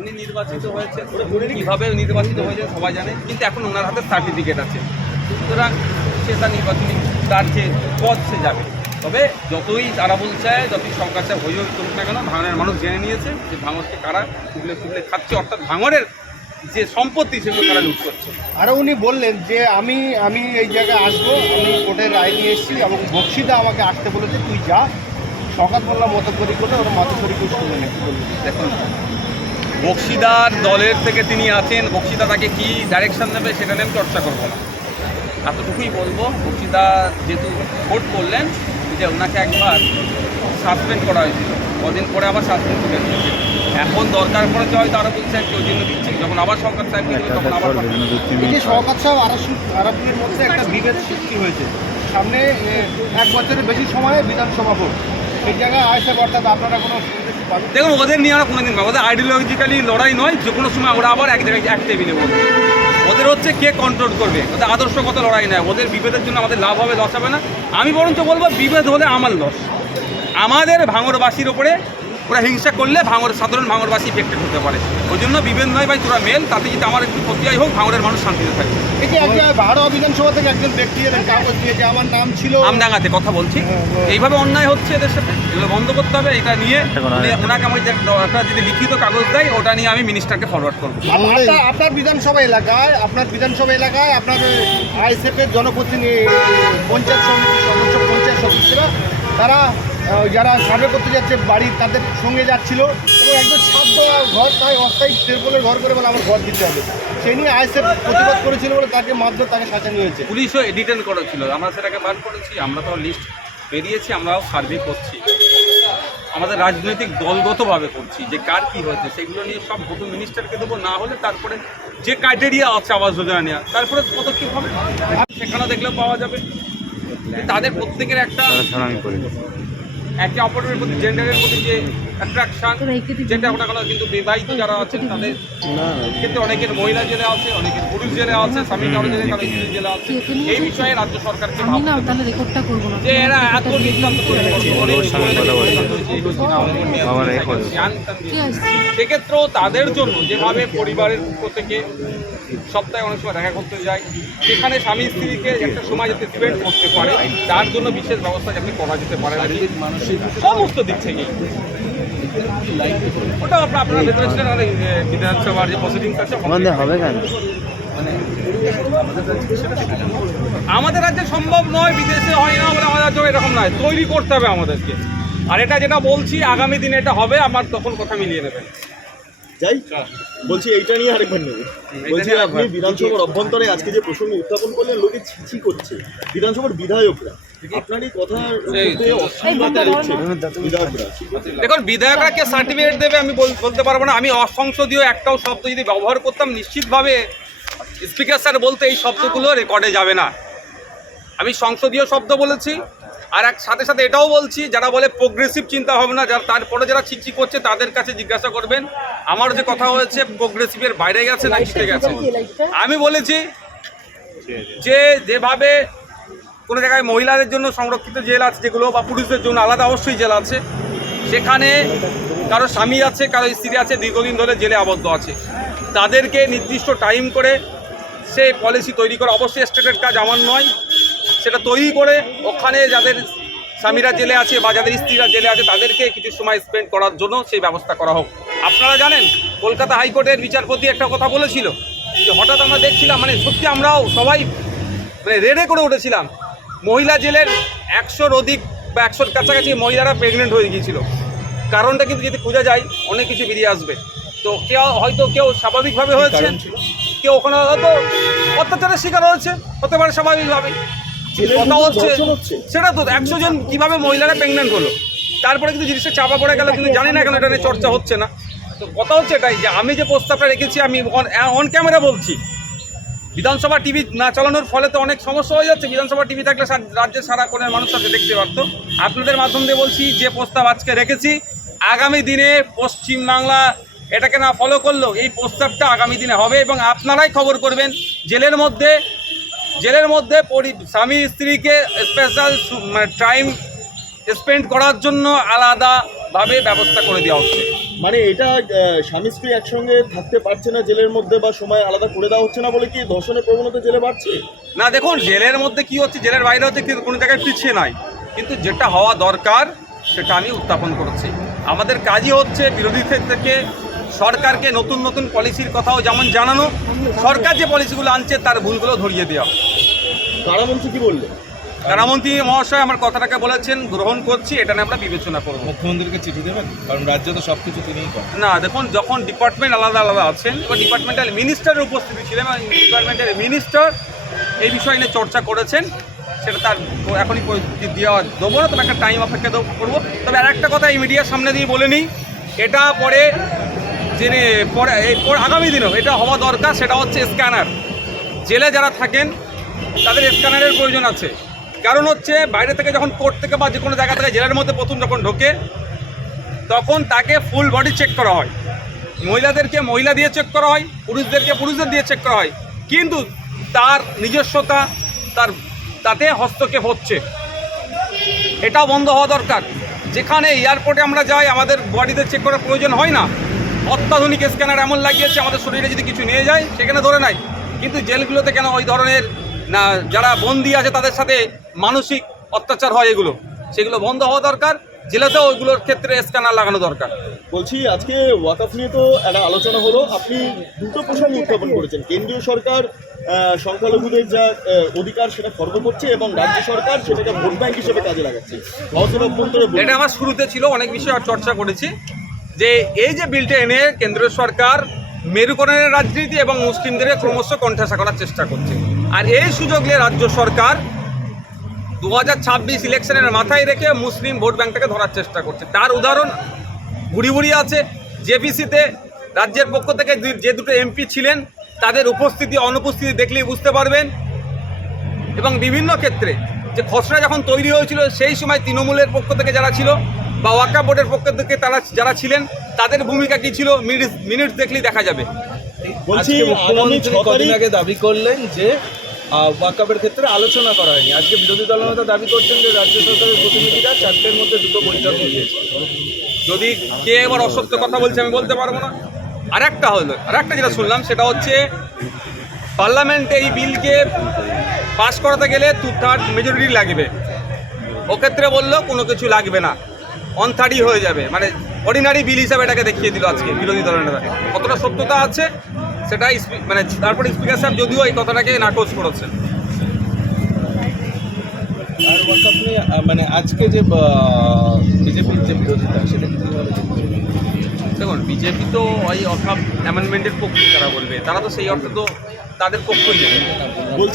উনি নির্বাচিত হয়েছে। কীভাবে নির্বাচিত হয়েছে সবাই জানে কিন্তু এখন ওনার হাতে সার্টিফিকেট আছে। সুতরাং সে তার নির্বাচনী তার যে পদ সে যাবে। তবে যতই তারা বলছে যতই সরকার চায় হই হই করুক না কেন ভাঙনের মানুষ জেনে নিয়েছে যে ভাঙরকে কারা তুলে তুলে খাচ্ছে অর্থাৎ ভাঙরের যে সম্পত্তি সেগুলো তারা লুট করছে। আরও উনি বললেন যে আমি আমি এই জায়গায় আসব আমি কোর্টের রায় নিয়ে এসেছি এবং বক্সিদা আমাকে আসতে বলেছে তুই যা। সকাল বললাম মতো করি করে ওরা মতো করি করে দেখুন বক্সিদার দলের থেকে তিনি আছেন। বক্সিদা তাকে কি ডাইরেকশন নেবে সেটা নিয়ে আমি চর্চা করব না। এতটুকুই বলব বক্সিদা যেহেতু ভোট করলেন যে ওনাকে একবার সাসপেন্ড করা হয়েছিল। কদিন পরে আবার সাসপেন্ড করে দিয়েছে। এখন দরকার পড়েছে হয়তো আরও বলছে কেউ জন্য দিচ্ছে যখন আবার সরকার সাহেব তখন আবার সরকার সাহেব আরাপুরের মধ্যে একটা বিভেদ সৃষ্টি হয়েছে। সামনে এক বছরের বেশি সময়ে বিধানসভা ভোট। সেই জায়গায় আইসে অর্থাৎ আপনারা কোনো দেখুন, ওদের নিয়ে আমরা কোনোদিন ওদের আইডিওলজিক্যালি লড়াই নয়, যে কোনো সময় ওরা আবার এক জায়গায় এক টেবিলে বলবে ওদের হচ্ছে কে কন্ট্রোল করবে? ওদের আদর্শগত লড়াই নয়? ওদের বিভেদের জন্য আমাদের লাভ হবে, লস হবে না। আমি বরঞ্চ বলব, বিভেদ হলে আমার লস। আমাদের ভাঙরবাসীর ওপরে ওরা হিংসা করলে ভাঙর সাধারণ ভাঙরবাসী এফেক্টেড হতে পারে। ওই জন্য বিভেদ নয় ভাই তোরা মেল তাতে যদি আমার একটু ক্ষতি হয় হোক ভাঙরের মানুষ শান্তিতে থাকে এই যে একটা ভাড়া বিধানসভা থেকে একজন ব্যক্তি এলেন কাগজ দিয়ে যে আমার নাম ছিল। আমডাঙ্গাতে কথা বলছি। এইভাবে অন্যায় হচ্ছে এদের সাথে। এগুলো বন্ধ করতে হবে এটা নিয়ে। উনি- ওনাকে আমি যে একটা যদি লিখিত কাগজ দেয় ওটা নিয়ে আমি মিনিস্টারকে ফরওয়ার্ড করব। আপনার আপনার বিধানসভা এলাকায় আপনার বিধানসভা এলাকায় আপনার আইএসএফ এর জনপ্রতিনিধি পঞ্চায়েত সমিতির সদস্য পঞ্চায়েত সদস্যরা তারা যারা সার্ভে করতে যাচ্ছে বাড়ি তাদের সঙ্গে যাচ্ছিল এবং একজন ছাদ দেওয়া ঘর তাই অস্থায়ী তেরপলের ঘর করে বলে আমার ঘর দিতে হবে। সেই নিয়ে আইএসএফ প্রতিবাদ করেছিল বলে তাকে মারধর তাকে সাজানো হয়েছে। পুলিশও ডিটেন করেছিল আমরা সেটাকে বার করেছি আমরা তো লিস্ট বেরিয়েছি আমরাও সার্ভে করছি। আমাদের রাজনৈতিক দলগতভাবে করছি যে কার কি হয়েছে সেগুলো নিয়ে সব ভোটু মিনিস্টারকে দেবো না হলে তারপরে যে ক্রাইটেরিয়া আছে আবাস যোজনা নেওয়া তারপরে পদক্ষেপ হবে। সেখানে দেখলেও পাওয়া যাবে। তাদের প্রত্যেকের একটা একে অপরের প্রতি জেন্ডারের প্রতি যে অ্যাট্রাকশন যেটা ওটা কোনো কিন্তু বিবাহিত যারা আছেন তাদের ক্ষেত্রে অনেকের মহিলা জেলে আছে অনেকের পুরুষ জেলে আছে স্বামী কারও জেলে কারও স্ত্রী জেলে আছে। এই বিষয়ে রাজ্য সরকারকে যে এরা এত আসছে সেক্ষেত্রেও তাদের জন্য যেভাবে পরিবারের পক্ষ থেকে সপ্তাহে অনেক সময় দেখা করতে যায় সেখানে স্বামী স্ত্রীকে একটা সময় যাতে স্পেন্ড করতে পারে তার জন্য বিশেষ ব্যবস্থা যাতে করা যেতে পারে মানসিক সমস্ত দিক থেকেই। ওটা আপনার ভেতরে ছিলেন আর বিধানসভার যে প্রসিডিংস আছে হবে কেন? আমাদের রাজ্যে সম্ভব নয় বিদেশে হয় না বলে আমাদের রাজ্য এরকম নয়। তৈরি করতে হবে আমাদেরকে। আর এটা যেটা বলছি আগামী দিনে এটা হবে আমার তখন কথা মিলিয়ে নেবেন। যাই বলছি এইটা নিয়ে আরেকবার নেব। বলছি আপনি বিধানসভার অভ্যন্তরে আজকে যে প্রসঙ্গ উত্থাপন করলেন লোকে ছিছি করছে। বিধানসভার বিধায়করা দেখুন বিধায়করা কে সার্টিফিকেট দেবে আমি বল- বলতে পারব না। আমি অসংসদীয় একটাও শব্দ যদি ব্যবহার করতাম নিশ্চিতভাবে স্পিকার স্যার বলতে এই শব্দগুলো রেকর্ডে যাবে না। আমি সংসদীয় শব্দ বলেছি। আর এক সাথে সাথে এটাও বলছি, যারা বলে প্রোগ্রেসিভ চিন্তা ভাবনা যারা তারপরে যারা ছিচি করছে, তাদের কাছে জিজ্ঞাসা করবেন। আমার যে কথা হয়েছে প্রোগ্রেসিভের বাইরে গেছে না জিতে গেছে? আমি বলেছি যে, যেভাবে কোনো জায়গায় মহিলাদের জন্য সংরক্ষিত জেল আছে, যেগুলো বা পুরুষদের জন্য আলাদা অবশ্যই জেল আছে, সেখানে কারও স্বামী আছে, কারও স্ত্রী আছে, দীর্ঘদিন ধরে জেলে আবদ্ধ আছে। তাদেরকে নির্দিষ্ট টাইম করে সে পলিসি তৈরি করা। অবশ্যই স্টেটের কাজ আমার নয়। সেটা তৈরি করে ওখানে যাদের স্বামীরা জেলে আছে বা যাদের স্ত্রীরা জেলে আছে তাদেরকে কিছু সময় স্পেন্ড করার জন্য সেই ব্যবস্থা করা হোক। আপনারা জানেন কলকাতা হাইকোর্টের বিচারপতি একটা কথা বলেছিল যে হঠাৎ আমরা দেখছিলাম মানে সত্যি আমরাও সবাই মানে রেডে করে উঠেছিলাম। মহিলা জেলের একশোর অধিক বা একশোর কাছাকাছি মহিলারা প্রেগনেন্ট হয়ে গিয়েছিল। কারণটা কিন্তু যদি খোঁজা যায় অনেক কিছু বেরিয়ে আসবে। তো কেউ হয়তো কেউ স্বাভাবিকভাবে হয়েছে কেউ ওখানে হয়তো অত্যাচারের শিকার হয়েছে হতে পারে স্বাভাবিকভাবে কথা হচ্ছে সেটা তো একশো জন কীভাবে মহিলারা প্রেগনেন্ট হলো? তারপরে কিন্তু জিনিসটা চাপা পড়ে গেল কিন্তু জানি না কেন এটা নিয়ে চর্চা হচ্ছে না। তো কথা হচ্ছে এটাই যে আমি যে প্রস্তাবটা রেখেছি আমি অন ক্যামেরা বলছি। বিধানসভা টিভি না চালানোর ফলে তো অনেক সমস্যা হয়ে যাচ্ছে। বিধানসভা টিভি থাকলে রাজ্যের সারা কোণের মানুষ তাকে দেখতে পারতো। আপনাদের মাধ্যম দিয়ে বলছি যে প্রস্তাব আজকে রেখেছি আগামী দিনে পশ্চিমবাংলা এটাকে না ফলো করলেও এই প্রস্তাবটা আগামী দিনে হবে এবং আপনারাই খবর করবেন। জেলের মধ্যে জেলের মধ্যে পরি- স্বামী স্ত্রীকে স্পেশাল মানে টাইম স্পেন্ড করার জন্য আলাদাভাবে ব্যবস্থা করে দেওয়া হচ্ছে। মানে এটা স্বামী স্ত্রী একসঙ্গে থাকতে পারছে না জেলের মধ্যে বা সময় আলাদা করে দেওয়া হচ্ছে না বলে কি ধর্ষণের প্রবণতা জেলে বাড়ছে? না দেখুন জেলের মধ্যে কি হচ্ছে জেলের বাইরে হচ্ছে কিন্তু কোনো জায়গায় পিছিয়ে নাই। কিন্তু যেটা হওয়া দরকার সেটা আমি উত্থাপন করছি। আমাদের কাজই হচ্ছে বিরোধীদের থেকে সরকারকে নতুন নতুন পলিসির কথাও যেমন জানানো সরকার যে পলিসিগুলো আনছে তার ভুলগুলো ধরিয়ে দেওয়া। কারামন্ত্রী কি বললেন? কারামন্ত্রী মহাশয় আমার কথাটাকে বলেছেন গ্রহণ করছি এটা নিয়ে আমরা বিবেচনা করব। মুখ্যমন্ত্রীকে চিঠি দেবেন? কারণ রাজ্য তো সব কিছু তিনিই করেন। না দেখুন যখন ডিপার্টমেন্ট আলাদা আলাদা আছেন এবং ডিপার্টমেন্টাল মিনিস্টারের উপস্থিতি ছিলেন এবং ডিপার্টমেন্টের মিনিস্টার এই বিষয় নিয়ে চর্চা করেছেন। সেটা তার এখনই পরিস্থিতি দেওয়া দেবো না তবে একটা টাইম অপেক্ষা করব। তবে আর একটা কথা এই মিডিয়ার সামনে দিয়ে বলে নিই এটা পরে যিনি পরে, এই আগামী দিনেও এটা হওয়া দরকার, সেটা হচ্ছে স্ক্যানার। জেলে যারা থাকেন, তাদের স্ক্যানারের প্রয়োজন আছে। কারণ হচ্ছে, বাইরে থেকে যখন কোর্ট থেকে বা যে কোনো জায়গা থেকে জেলের মধ্যে প্রথম যখন ঢোকে, তখন তাকে ফুল বডি চেক করা হয়। মহিলাদেরকে মহিলা দিয়ে চেক করা হয়, পুরুষদেরকে পুরুষদের দিয়ে চেক করা হয়। কিন্তু তার নিজস্বতা, তার, তাতে হস্তক্ষেপ হচ্ছে। এটাও বন্ধ হওয়া দরকার। যেখানে এয়ারপোর্টে আমরা যাই, আমাদের বডিতে চেক করার প্রয়োজন হয় না। অত্যাধুনিক স্ক্যানার এমন লাগিয়েছে আমাদের শরীরে যদি কিছু নিয়ে যায় সেখানে ধরে নাই। কিন্তু জেলগুলোতে কেন ওই ধরনের না যারা বন্দি আছে তাদের সাথে মানসিক অত্যাচার হয় এগুলো? সেগুলো বন্ধ হওয়া দরকার জেলাতেও ওইগুলোর ক্ষেত্রে স্ক্যানার লাগানো দরকার। বলছি আজকে ওয়াকাফ নিয়ে তো একটা আলোচনা হলো। আপনি দুটো প্রসঙ্গ উত্থাপন করেছেন। কেন্দ্রীয় সরকার সংখ্যালঘুদের যা অধিকার সেটা খর্ব করছে এবং রাজ্য সরকার সেটাকে ভোট ব্যাংক হিসেবে কাজে লাগাচ্ছে। এটা আমার শুরুতে ছিল অনেক বিষয়ে চর্চা করেছি। যে এই যে বিলটা এনে কেন্দ্রীয় সরকার মেরুকরণের রাজনীতি এবং মুসলিমদের ক্রমশ কণ্ঠাসা করার চেষ্টা করছে। আর এই সুযোগ নিয়ে রাজ্য সরকার দু হাজার ছাব্বিশ ইলেকশনের মাথায় রেখে মুসলিম ভোট ব্যাংকটাকে ধরার চেষ্টা করছে। তার উদাহরণ বুড়ি বুড়ি আছে। জেপিসিতে রাজ্যের পক্ষ থেকে যে দুটো এমপি ছিলেন, তাদের উপস্থিতি, অনুপস্থিতি দেখলেই বুঝতে পারবেন। এবং বিভিন্ন ক্ষেত্রে যে খসড়া যখন তৈরি হয়েছিল, সেই সময় তৃণমূলের পক্ষ থেকে যারা ছিল বা ওয়াকা বোর্ডের পক্ষ থেকে তারা যারা ছিলেন তাদের ভূমিকা কী ছিল? মিনিটস মিনিটস দেখলেই দেখা যাবে। বলছি মুখ্যমন্ত্রী কদিন আগে দাবি করলেন যে ওয়াকাপের ক্ষেত্রে আলোচনা করা হয়নি। আজকে বিরোধী দলনেতা দাবি করছেন যে রাজ্য সরকারের প্রতিনিধিরা চারটের মধ্যে দুটো বৈঠক দিয়েছে যদি কে এবার অসত্য কথা বলছে আমি বলতে পারব না। আর একটা হলো আর একটা যেটা শুনলাম সেটা হচ্ছে পার্লামেন্টে এই বিলকে পাশ করাতে গেলে টু থার্ড মেজরিটি লাগবে। ওক্ষেত্রে বলল কোনো কিছু লাগবে না। অন থার্ডই হয়ে যাবে। মানে অর্ডিনারি বিল হিসাবে এটাকে দেখিয়ে দিল আজকে বিরোধী দলের নেতা কতটা সত্যতা আছে সেটা মানে তারপরে স্পিকার সাহেব যদিও এই কথাটাকে নাকচ করেছেন। মানে আজকে যে বিজেপির যে বিরোধিতা সেটা দেখুন বিজেপি তো ওই অকাপ অ্যামেন্ডমেন্টের পক্ষে তারা বলবে। তারা তো সেই অর্থে তো তাদের পক্ষই নেবে বলছি